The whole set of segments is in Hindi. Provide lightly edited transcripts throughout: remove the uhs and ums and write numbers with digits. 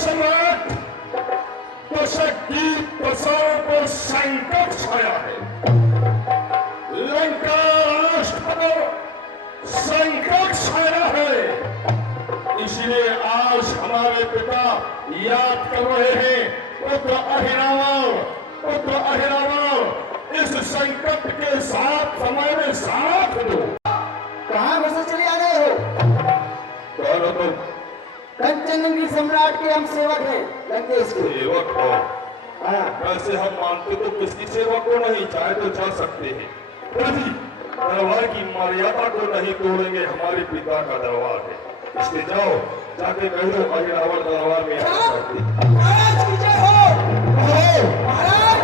सम्राट दशक की प्रसारों पर संकट छाया है। लंका राष्ट्र पर संकट छाया है। इसलिए आज हमारे पिता याद कर रहे हैं, पुत्र अहिरावण इस संकट के साथ समय में साथ दो। कहाँ घुसे चले आ रहे हो? तुम कंचनगिरी सम्राट के हम सेवक हैं, लंकेश के। सेवक हो? वैसे हम मानते तो किसी सेवक को नहीं, चाहे तो चल सकते हैं, दरबार की मर्यादा को नहीं तोड़ेंगे। हमारे पिता का दरबार है, इसलिए जाओ जाके कह दो अहिरावण दरबार में महाराज विजय हो। महाराज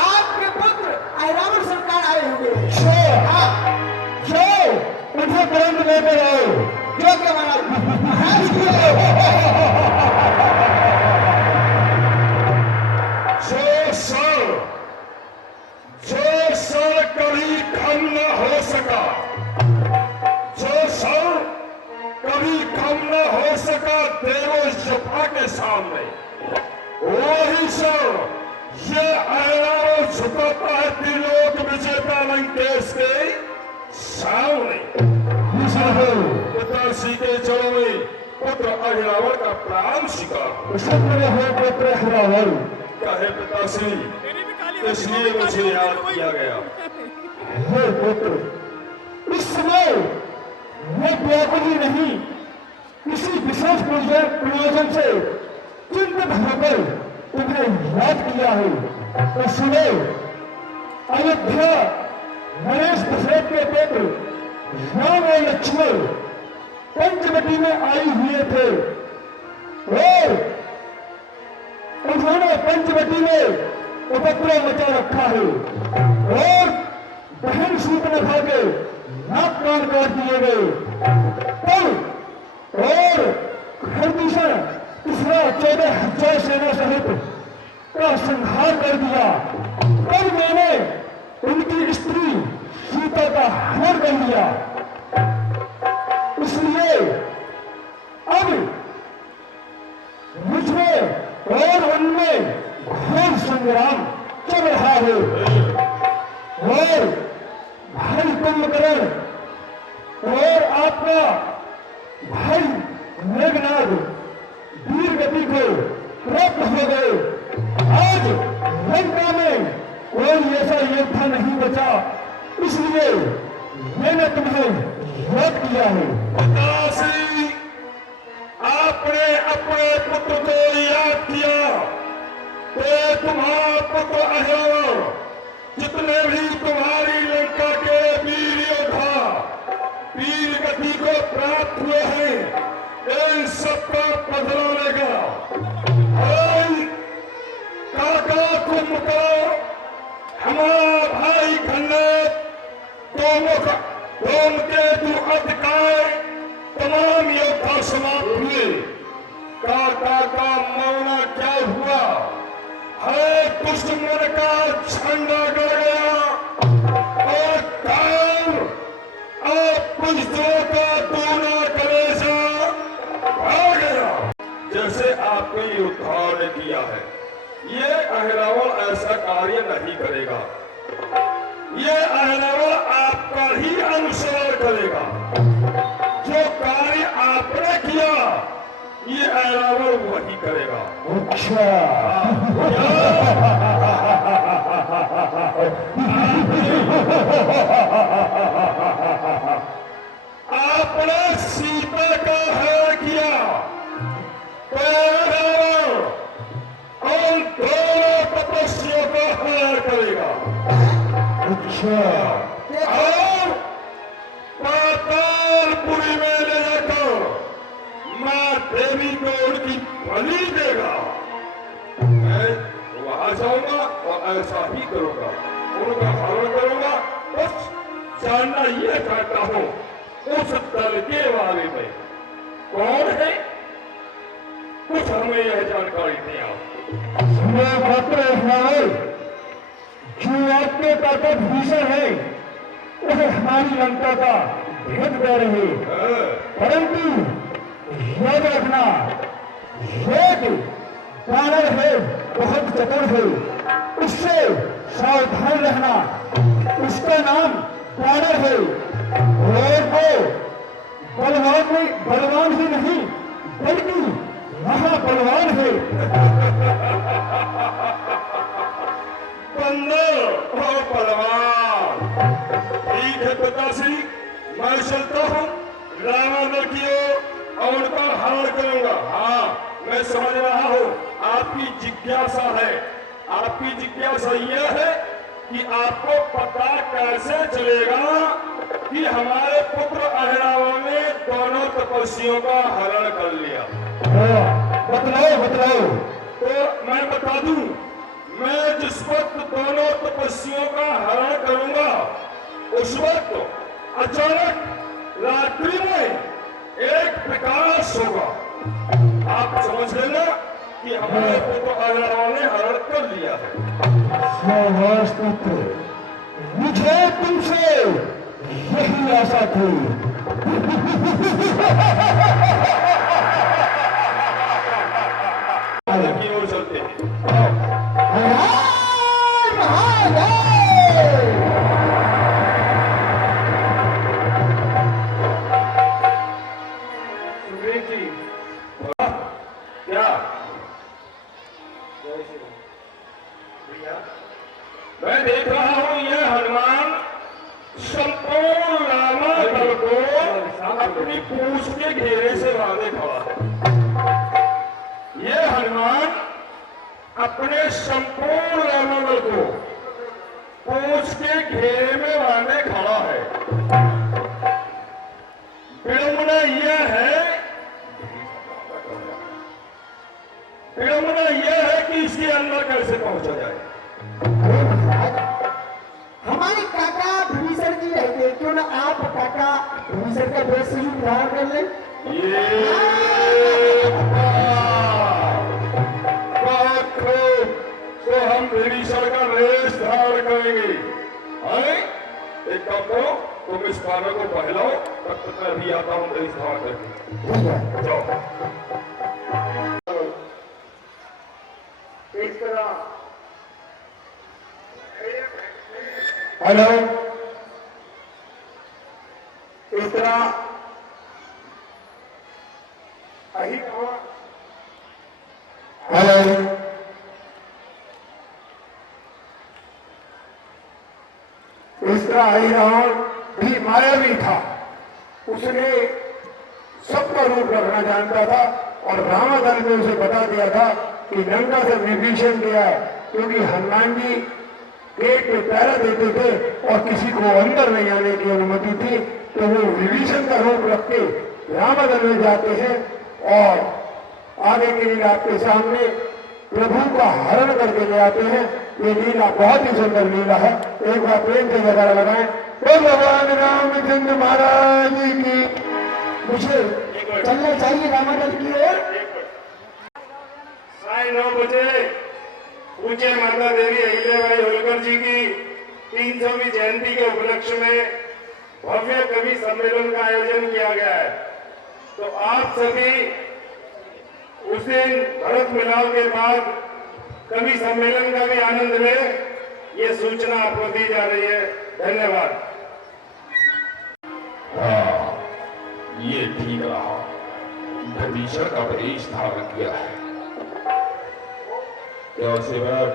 आपके पुत्र अहिरावण सरकार आए हुए। उन्हें तुरंत लेकर आओ। जो क्या महाराज जो सर कभी कम न हो सका, जो सर कभी कम न हो सका देवो युद्धा के सामने, वही सर ये अहिरावण झुकाता है त्रिलोक विजेता लंकेश के सामने। पिताश्री के चरणों में पुत्र अहिरावण का प्राण स्वीकार हो पुत्र अहिरावण। कहे पिताश्री, इसलिए मुझे याद किया गया। हे पुत्र, इस समय मैं व्याकुल ही नहीं, किसी विशेष प्रयोजन से चिंतित होकर तुम्हें याद किया है। तो सुनो, अयोध्या नरेश दशरथ के पुत्र राम और लक्ष्मण पंचवटी में आए हुए थे और उन्होंने पंचवटी में उपद्रव मचा रखा है और बहन शूर्पणखा के नाक कान काट दिए गए। और खरदूषण तीसरा 14,000 सेना सहित का संहार कर दिया। तब मैंने उनकी स्त्री सीता का हरण कर लिया। इसलिए अब मुझमें और उनमें घोर संग्राम चल रहा है और भाई कुंभकर्ण और आपका भाई मेघनाद वीर गति को प्राप्त हो गए। आज लंका में कोई ऐसा योद्धा नहीं बचा, इसलिए मैंने तुम्हें याद किया है। पिताश्री, आपने अपने पुत्र को याद किया तो तुम्हारा पुत्र अहिरावण, जितने भी तुम्हारी लंका के वीर योद्धा वीर गति को प्राप्त हुए हैं, इन सबका बदला लेगा। काका कुंभकर्ण, हमारा भाई खंडक, धूमकेतु अधिकार तमाम योद्धा समाप्त हुए। काका का मरना क्या हुआ है? दुश्मन का झंडा गड़ गया और काल आप पुष्टों का दूना कलेजा आ गया। जैसे आपके योद्धाओं ने किया है, ये अहिरावण ऐसा कार्य नहीं करेगा। ये अहिरावण आपका ही अनुसरण करेगा। जो कार्य आपने किया, ये अहिरावण वही करेगा। अच्छा, आपने सीता का हरण किया तो अहिरावण उन दोनों तपस्वियों को हरण करेगा। अच्छा, और पातालपुरी में ले जाकर मां देवी को उनकी बलि देगा। मैं वहां जाऊंगा और ऐसा ही करूंगा, उनका हरण करूंगा। बस जानना यह चाहता हूं उस दल के बारे में कौन है, कुछ हमें यह जानकारी दें आप। पुत्र अहिरावण, जो आपके पापा भीषण है वह हमारी लंका का भेद कर रहे, परंतु बानर है, बहुत चतुर है, उससे सावधान रहना। उसका नाम बानर है और वो बलवान ही नहीं बल्कि महाबलवान है। बंदर और पहलवान, ठीक है पिताश्री, मैं चलता हूँ रावण की ओर और उनका हरण करूंगा। हाँ, मैं समझ रहा हूँ आपकी जिज्ञासा है। आपकी जिज्ञासा यह है कि आपको पता कैसे चलेगा कि हमारे पुत्र अहिरावण ने दोनों तपस्वियों का हरण कर लिया। बतलाओ। तो मैं बता दूं, मैं जिस वक्त दोनों तपस्वियों का हरण करूंगा उस वक्त अचानक रात्रि में एक प्रकाश होगा। आप समझ लेना कि हमारे पुत्र अहिरावण ने हरण कर लिया है। मुझे तुमसे यही आशा थी। की ओर चलते हैं। सुग्रीव जी, क्या मैं देख रहा हूं यह हनुमान संपूर्ण रावण दल को अपनी पूंछ के घेरे से बांधे खड़ा है। यह हनुमान अपने संपूर्ण रावण दल को पूंछ के घेरे में बांधे खड़ा है। विडंबना यह है कि इसके अंदर कैसे पहुंचा जाए। हमारे काका भीषण जी रहते, क्यों ना आप काका भीषण का वेश ही धारण कर ले। ये बात खूब, तो हम भीषण का वेश धारण करेंगे। अरे एक काम करो, तुम इस पाना को बहलाओ, तब तक मैं भी आता हूँ वेश धारण करके। जाओ। इस तरह हेलो, इस तरह हेलो, इस तरह अहिरावण भी मायावी था। उसने सबका रूप रखना जानता था और रामादल ने उसे बता दिया था कि लंका से विभीषण गया है, क्योंकि हनुमान जी गेट पे पहरा देते थे और किसी को अंदर नहीं आने की अनुमति थी। तो वो विभीषण का रूप रख के रामादल में जाते हैं और आगे की लीला आपके सामने प्रभु का हरण करके ले आते हैं। ये लीला बहुत ही सुंदर लीला है। एक बार प्रेम से जयकारा लगाएं, बोल भगवान रामचंद्र महाराज की। मुझे चलना चाहिए रामादल की ओर। 9:30 बजे पूज्य माता देवी अहिल्याबाई होलकर जी की 300वीं जयंती के उपलक्ष्य में भव्य कवि सम्मेलन का आयोजन किया गया है। तो आप सभी उस दिन भरत मिलाप के बाद कवि सम्मेलन का भी आनंद लें, ये सूचना आपको दी जा रही है। धन्यवाद। हाँ, ये ठीक रहा, विभीषण का वेश धारण किया है। क्या सेवक?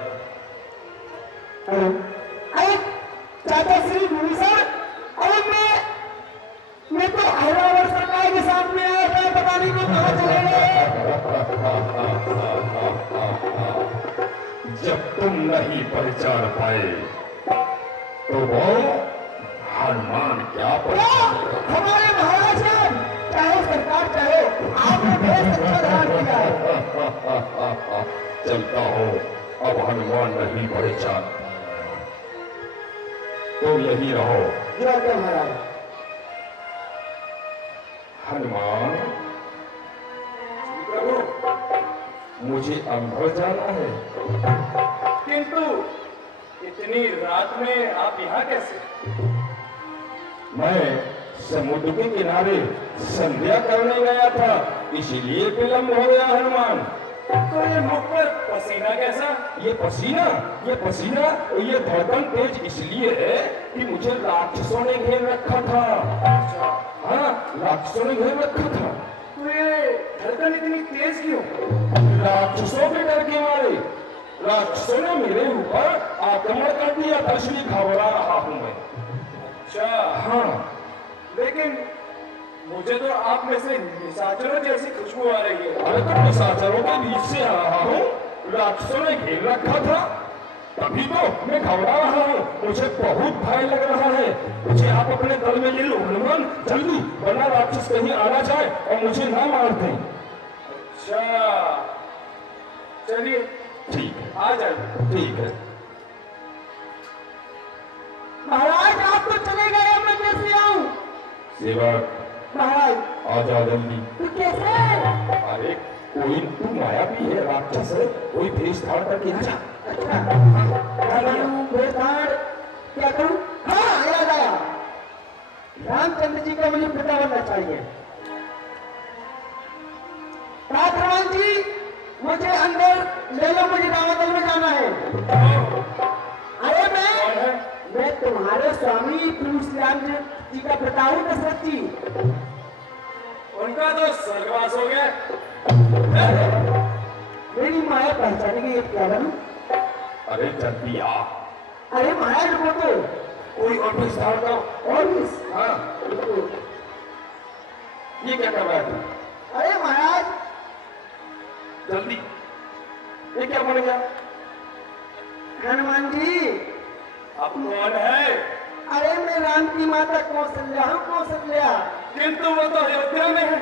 अरे चाचा श्री भूषण, अरे मैं तो अहिरावण सरकार के सामने आया था, पता नहीं मैं कहाँ चले गए। जब तुम नहीं पहचान पाए तो वो हनुमान क्या पहचानेगा? हमारे महाराज हैं, चाहे सरकार चाहे, आपने बेहद अच्छा धारण किया है। चलता हो, अब हनुमान नहीं पहचान, तो यही रहो। जय महाराज। हनुमान, मुझे अंबर जाना है। किंतु इतनी रात में आप यहाँ कैसे? मैं समुद्र के किनारे संध्या करने गया था, इसीलिए विलंब हो गया हनुमान। तो ये मुख पर पसीना कैसा? ये पसीना ये धड़कन तेज इसलिए है कि मुझे राक्षसों ने घेर रखा था। हाँ, राक्षसों ने घेर रखा था। तो ये धड़कन इतनी तेज क्यों? राक्षसों के डर के मारे। राक्षसों ने मेरे ऊपर आक्रमण कर दिया था, इसलिए घबरा रहा हूं मैं। अच्छा, हाँ, लेकिन मुझे तो आप में से निशाचरों जैसी खुशबू आ रही है। अरे तो निशाचरों के बीच से आ रहा हूँ, राक्षसों ने घेर रखा था, तभी तो मैं घबरा रहा हूँ। मुझे बहुत भय लग रहा है। मुझे आप अपने दल में ले लो हनुमान, जल्दी, वरना राक्षस कहीं आना जाए और मुझे ना मार दें। अच्छा, चलिए ठीक है, आ जाइए। ठीक है। महाराज आप तो चले गए, मैं कैसे आऊं? सेवक, महाराज आजा जल्दी। तो कैसे? अरे कोई तू माया भी है, राक्षस है, कोई भेष धार करके आजा। अच्छा, क्या करूं? भेषधार क्या करूं? हाँ, याद आया, रामचंद्र जी का मुझे पिता बनना चाहिए। हनुमान जी, मुझे अंदर ले लो, मुझे रावण में जाना है। अरे मैं तुम्हारे स्वामी प्रभु राम जी का पिता हूं, दशरथ जी। उनका तो स्वर्गवास हो गया। मेरी माया पहचान गई, क्या करूं? अरे जल्दी आ। अरे महाराज रुको तो, कोई और भेष धार का। और भी। हाँ, ये क्या कर रहा है तू? अरे महाराज, जल्दी, ये क्या बन गया? हनुमान जी, अब कौन है? अरे मैं राम की माता कौशल्या हूँ, कौशल्या। किंतु वो तो अयोध्या में है।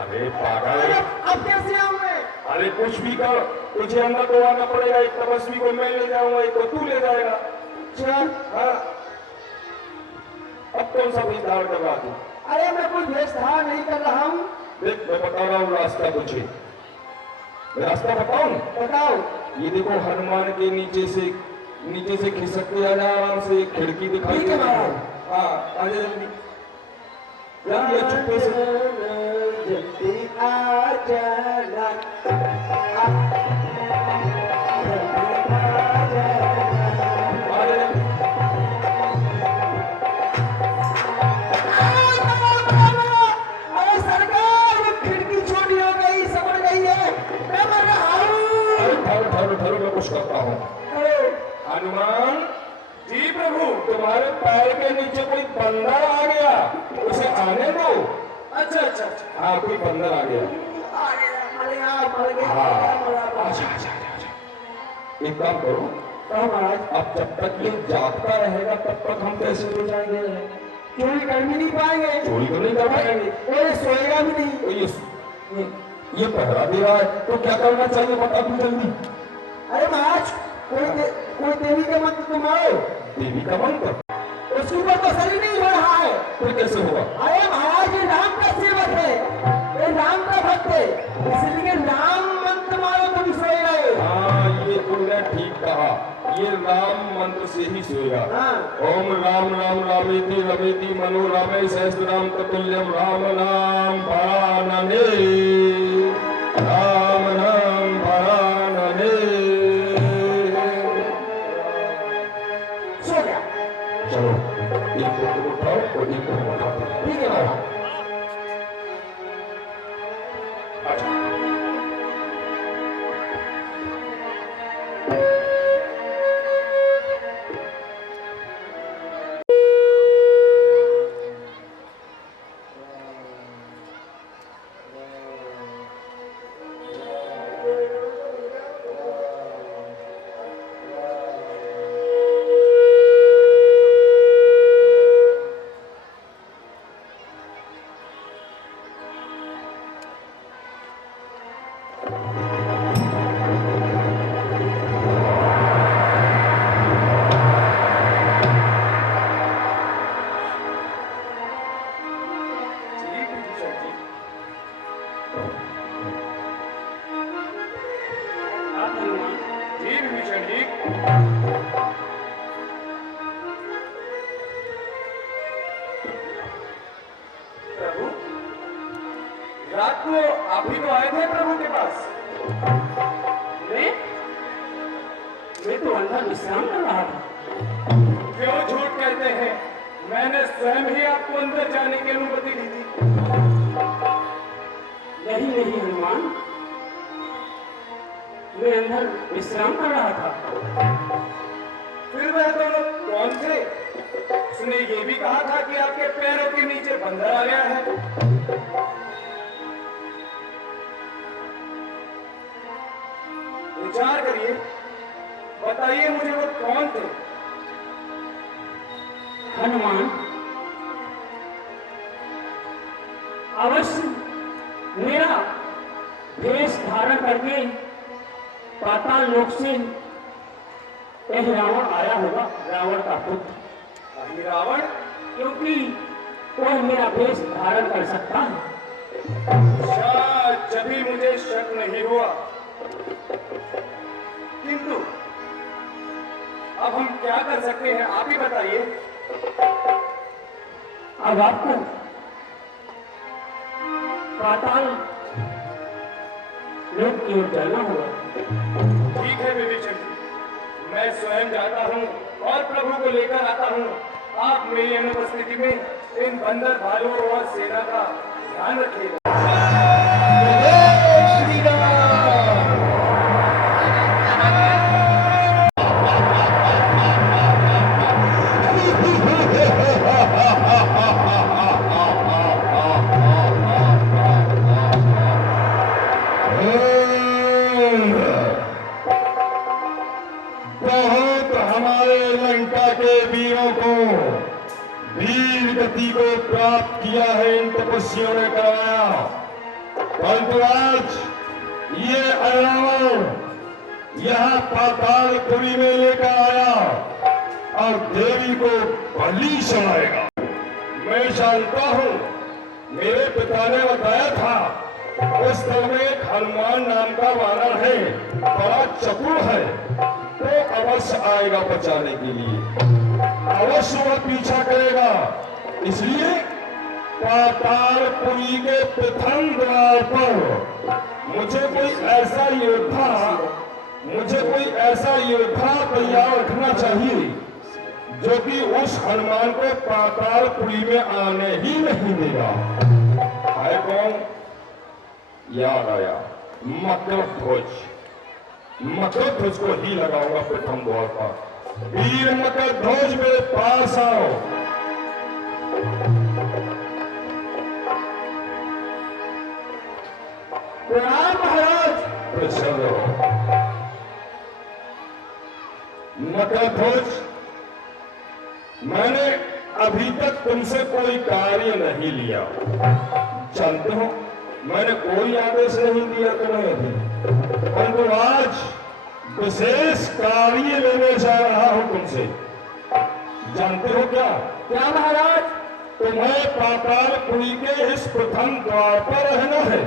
अरे पागल, अब कैसे आऊं मैं? अरे कुछ भी कर, तुझे अंदर तो आना पड़ेगा। एक तपस्वी को मैं ले जाऊंगा, एक को तू ले जाएगा। चल। हाँ, अब कौन सा भेष धार कर रहा तू? अरे मैं कोई भेषधार नहीं कर रहा हूँ। देख, मैं बता रहा हूँ रास्ता तुझे। मैं रास्ता बताऊं? बताओ। ये देखो, हनुमान के नीचे से खिसक के आ जा, आराम से एक खिड़की दिखाई ठीक दे है रही है। महाराज। हाँ, आजा जल्दी जल्दी, ये चुप्पे से। जल्दी आ जाना, आजा जल्दी। अरे सरकार, वो खिड़की छोटी हो गई, समझ गई है, मैं मर रहा हूँ। अरे ठहरो, मैं कुछ करता हूँ। अरे हनुमान जी प्रभु, तुम्हारे पैर के नीचे कोई बंदर आ गया, उसे आने दो। अच्छा अच्छा अच्छा। हाँ, कोई बंदर आ गया। अरे यार, मर गया। हाँ, आजा। एक काम करो, हाँ महाराज, अब जब तक ये जागता रहेगा तब तक हम कैसे ले जाएंगे? चोरी कर भी नहीं पाएंगे। चोरी तो नहीं कर पाएंगे। और सोएगा भी नहीं। तो ये पहरा दे रहा है, तो क्या करना चाहिए बता तू जल्दी। अरे महाराज, कोई देवी का मंत्र तुम आओ। देवी का मंत्र? उसके ऊपर तो शरीर नहीं हो रहा है। फिर कैसे होगा? अरे महाराज, ये राम का सेवक है, ये राम का भक्त है, इसलिए राम मंत्र मारो तुम सोए गए। हाँ, ये तुमने ठीक कहा, ये राम मंत्र से ही सोएगा। हाँ। ओम राम राम रामेति रमेति मनोरमे सहस्रनाम ततुल्यम राम नाम भरानने, राम नाम भरानने। सो गया। चलो, एक को तुम उठाओ और एक को हम उठाते हैं। ठीक है महाराज। अच्छा। आप ही तो आए थे प्रभु के पास। मैं तो अंदर विश्राम कर रहा था। क्यों झूठ कहते हैं? मैंने स्वयं ही आपको अंदर जाने की अनुमति दी थी। नहीं हनुमान, मैं अंदर विश्राम कर रहा था। फिर वह दोनों कौन थे? उसने ये भी कहा था कि आपके पैरों के नीचे बंदर आ गया है। विचार करिए, बताइए मुझे वो कौन थे? हनुमान, अवश्य मेरा वेश धारण करके पाताल लोक से यह रावण आया होगा, रावण का पुत्र। वही रावण? क्योंकि वह मेरा वेश धारण कर सकता है। शायद जब भी मुझे शक नहीं हुआ। किंतु अब हम क्या कर सकते हैं, आप ही बताइए। अब आपको पाताल लोक की ओर जाना होगा। ठीक है विभीषण जी, मैं स्वयं जाता हूँ और प्रभु को लेकर आता हूँ। आप मेरी अनुपस्थिति में इन बंदर भालुओं और सेना का ध्यान रखिएगा। श्री राम। बहुत हमारे लंका के वीरों को वीर गति को प्राप्त किया है, इन तपस्वियों ने करवाया। परंतु आज ये रावण यहाँ पातालपुरी में लेकर आया और देवी को बलि चढ़ाएगा। मैं जानता हूँ, मेरे पिता ने बताया था उस स्थल में एक हनुमान नाम का वानर है, बड़ा चतुर है, तो अवश्य आएगा बचाने के लिए, अवश्य वह पीछा करेगा। इसलिए पातालपुरी के प्रथम द्वार पर मुझे कोई ऐसा योद्धा तैयार रखना चाहिए जो कि उस हनुमान को पातालपुरी में आने ही नहीं देगा। है कौन? याद आया, मकरध्वज। मकरध्वज को ही लगाऊंगा प्रथम द्वार पर। वीर मकरध्वज मेरे पास आओ। प्रणाम महाराज। प्रसन्न रहो। मकरध्वज, मैंने अभी तक तुमसे कोई कार्य नहीं लिया, जानते हो, मैंने कोई आदेश नहीं दिया तुम्हें अभी, परंतु आज विशेष कार्य लेने जा रहा हूं तुमसे। जानते हो क्या? क्या महाराज? तुम्हें पातालपुरी के इस प्रथम द्वार पर रहना है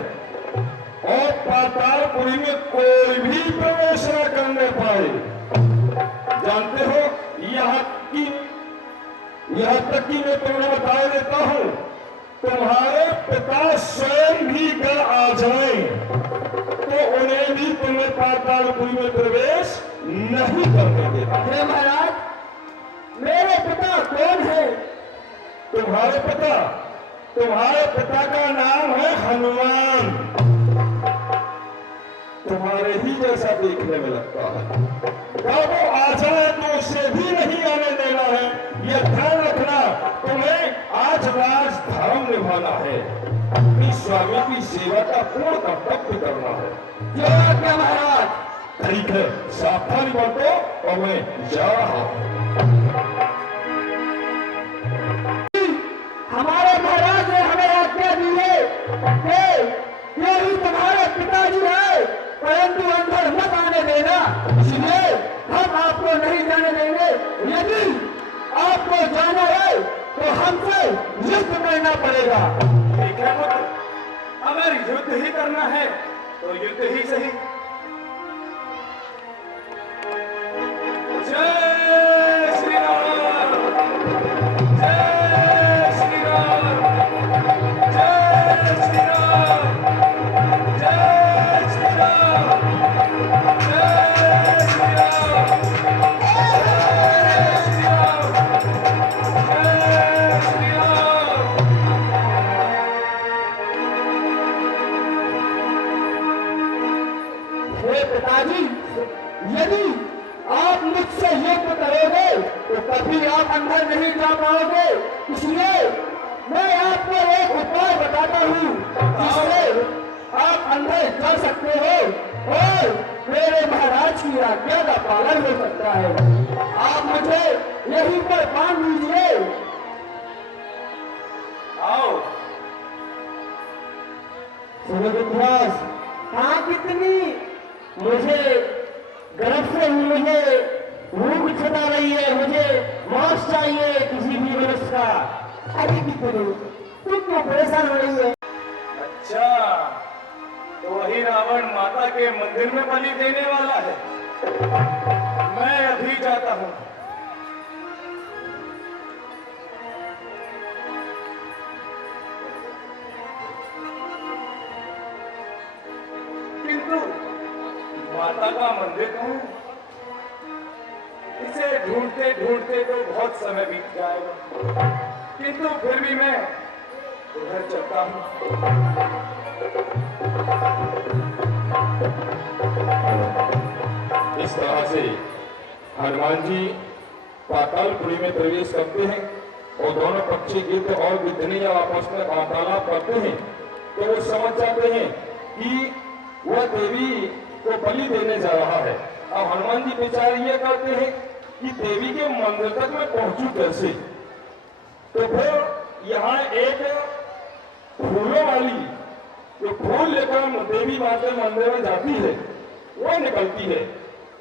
और पातालपुरी में कोई भी प्रवेश न करने पाए। जानते हो, यहाँ तक कि मैं तुम्हें बता देता हूं, तुम्हारे पिता स्वयं भी घर आ जाएं तो उन्हें भी तुम्हें पातालपुरी में प्रवेश नहीं करने देना। हे महाराज, मेरे पिता कौन है? तुम्हारे पिता का नाम है हनुमान। तुम्हारे ही जैसा देखने में लगता है। जब वो आ जाए तो उसे भी नहीं आने देना है। यह ध्यान रखना, तुम्हें आज राज धर्म निभाना है, अपनी स्वामी की सेवा का पूर्ण कर्तव्य करना है। जो आज्ञा महाराज। ठीक है, सावधानी बरतो और मैं जा रहा हूं। हमारे महाराज ने हमें आज्ञा दी है कि यही तुम्हारे पिताजी है, परंतु अंदर मत आने देना, इसलिए हम आपको नहीं जाने देंगे। यदि आपको जाना है तो हमसे युद्ध करना पड़ेगा। ठीक है पुत्र, अगर युद्ध ही करना है तो युद्ध ही सही। जय श्री राम, जय श्री राम, जय श्री राम। है। आप मुझे यहीं पर बांध लीजिए। आओ। सुनो विश्वास, हाँ कितनी मुझे गर्भ से ही मुझे भूख सता रही है, मुझे मांस चाहिए किसी भी मनुष्य का। अरे कितनी तू क्यों परेशान हो रही है? अच्छा, तो वही रावण माता के मंदिर में बलि देने वाला है। मैं अभी जाता हूँ। किंतु माता का मंदिर कहूँ, इसे ढूंढते ढूंढते तो बहुत समय बीत जाएगा, किंतु फिर भी मैं उधर चलता हूँ। इस तरह से हनुमान जी पातालपुरी में प्रवेश करते हैं और दोनों पक्षी गिद्ध और गिद्धनी आपस में वार्तालाप करते हैं। तो वो समझ जाते हैं कि वह देवी को बलि देने जा रहा है। अब हनुमान जी विचार ये करते हैं कि देवी के मंदिर तक मैं पहुंचूं कैसे। तो फिर यहाँ एक फूलों वाली जो फूल लेकर देवी माता के मंदिर में जाती है वो निकलती है।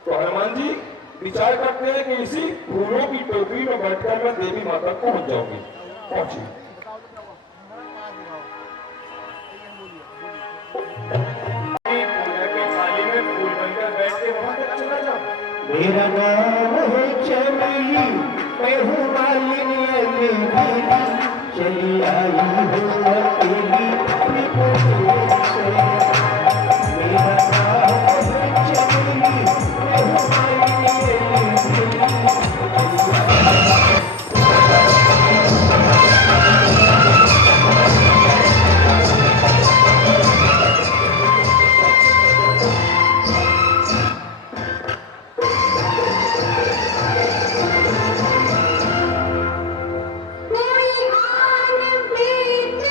तो हनुमान जी विचार करते हैं कि इसी फूलों की टोकरी में बैठकर मैं देवी माता पहुंच जाऊंगी। पहुंची पूजा की थाली में फूल बनकर बैठ के वहां तक चला जाऊं। मेरा नाम है चमेली, मैं हूँ मालिनी अलबेली, चली आई हूँ अकेली अपने कोने से। मेरा नाम है चमेली, मैं हूँ मालिनी अलबेली, कोई आन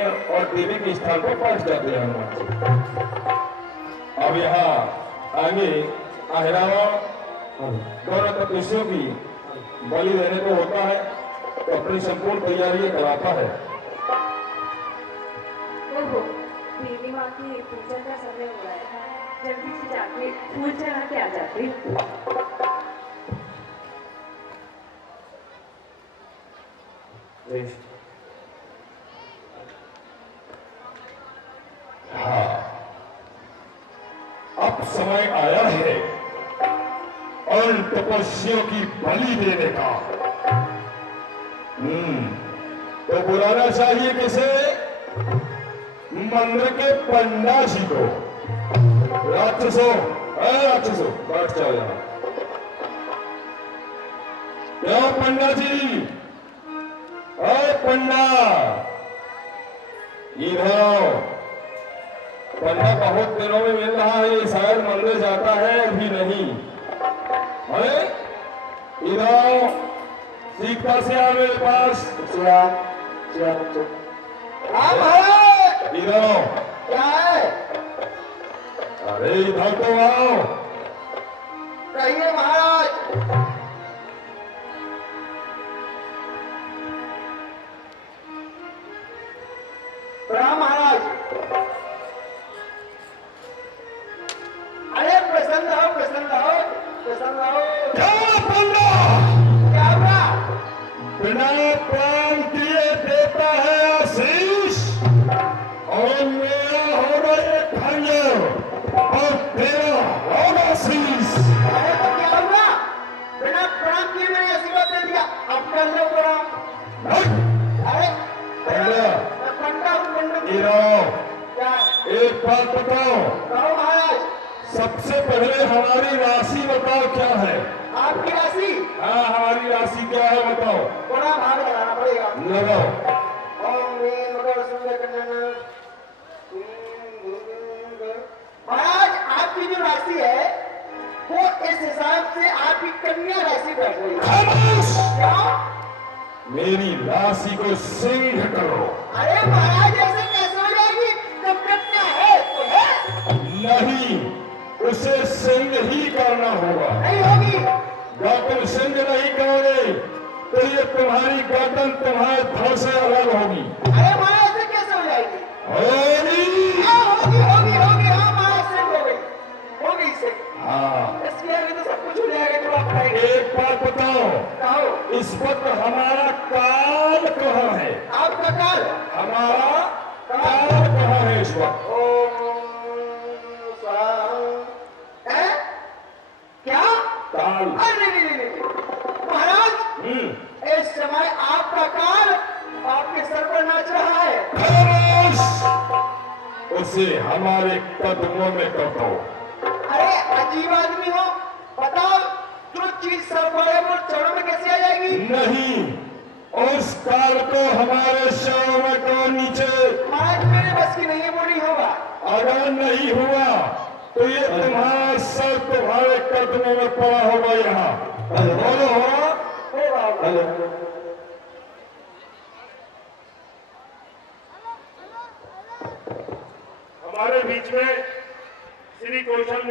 हैं और देवी के स्थान पर पहुंच जाते हैं हनुमान जी। अब यहाँ आगे अहिरावण दोनों तपस्वियों की बलि देने को होता है, तो अपनी संपूर्ण तैयारी कराता है। ओहो, देवी माँ की पूजा का समय हो रहा है, जल्दी से जाके फूल चढ़ा के आ जाते हैं। हाँ, अब समय आया है और तपस्वियों की बलि देने का। तो बुलाना चाहिए किसे? मंदिर के पंडा जी को। राक्षसों, राक्षसों, बैठ जाओ यहाँ। क्या पंडा जी? अरे पंडा, इधर पंडा बहुत दिनों में मिल रहा है, ये शायद मंदिर जाता है अभी नहीं। अरे इधर सीखता से आ मेरे पास। इधर क्या है? अरे इधर तो आओ। कहिए महाराज। प्रणाम महाराज। अरे प्रसन्न रहो, प्रसन्न रहो, प्रसन्न रहो। क्या पंडा? क्या हुआ? बिना प्राण किए देता है आशीष, और मेरा होगा ये खंजर और तेरा होगा आशीष। अरे तो क्या हुआ? बिना प्रणाम किए मैंने आशीर्वाद दे दिया, अब कर लो प्रणाम। अरे पंडा, पंडा हूँ, पंडित। क्या? एक बात बताओ, कहो महाराज। सबसे पहले हमारी राशि बताओ क्या है? आपकी राशि? हाँ, हमारी राशि क्या है बताओ। बड़ा भाग लगाना पड़ेगा। लगाओ। ओम ह्रीं मकर सुंदरकंडन। महाराज, आपकी जो राशि है वो इस हिसाब से आपकी कन्या राशि बैठ रही है। खामोश! क्यों? मेरी राशि को सिंह करो। अरे महाराज, ऐसे कैसे हो जाएगी? जब कन्या है तो है। नहीं, उसे सिंह ही करना होगा। नहीं होगी। गर्दन सिंह नहीं करोगे तो ये तुम्हारी गर्दन तुम्हारे धड़ से अलग होगी। अरे महाराज, ऐसे कैसे हो जाएगी? होगी। हाँ, होगी होगी होगी। हाँ महाराज, सिंह हो गई, होगी सिंह। हाँ, इसके आगे तो सब कुछ हो जाएगा जो आप कहेंगे। एक बात बताओ, कहो। इस वक्त हमारा काल कहाँ है? आपका काल? हमारा काल कहाँ है इस वक्त? है? क्या? काल। अरे नहीं नहीं नहीं महाराज, इस समय आपका काल आपके सर पर नाच रहा है। खामोश! उसे हमारे कदमों में कर दो। अरे अजीब आदमी हो, बताओ, जो चीज सर पर है वो चरणों में कैसे आ जाएगी? नहीं, उस काल को हमारे शव में को नीचे। महाराज, मेरे बस की नहीं है, वो नहीं होगा। अगर नहीं हुआ तो ये तुम्हारा सर तुम्हारे कदमों में पड़ा होगा। यहाँ बोलो होगा। हमारे बीच में श्री कौशल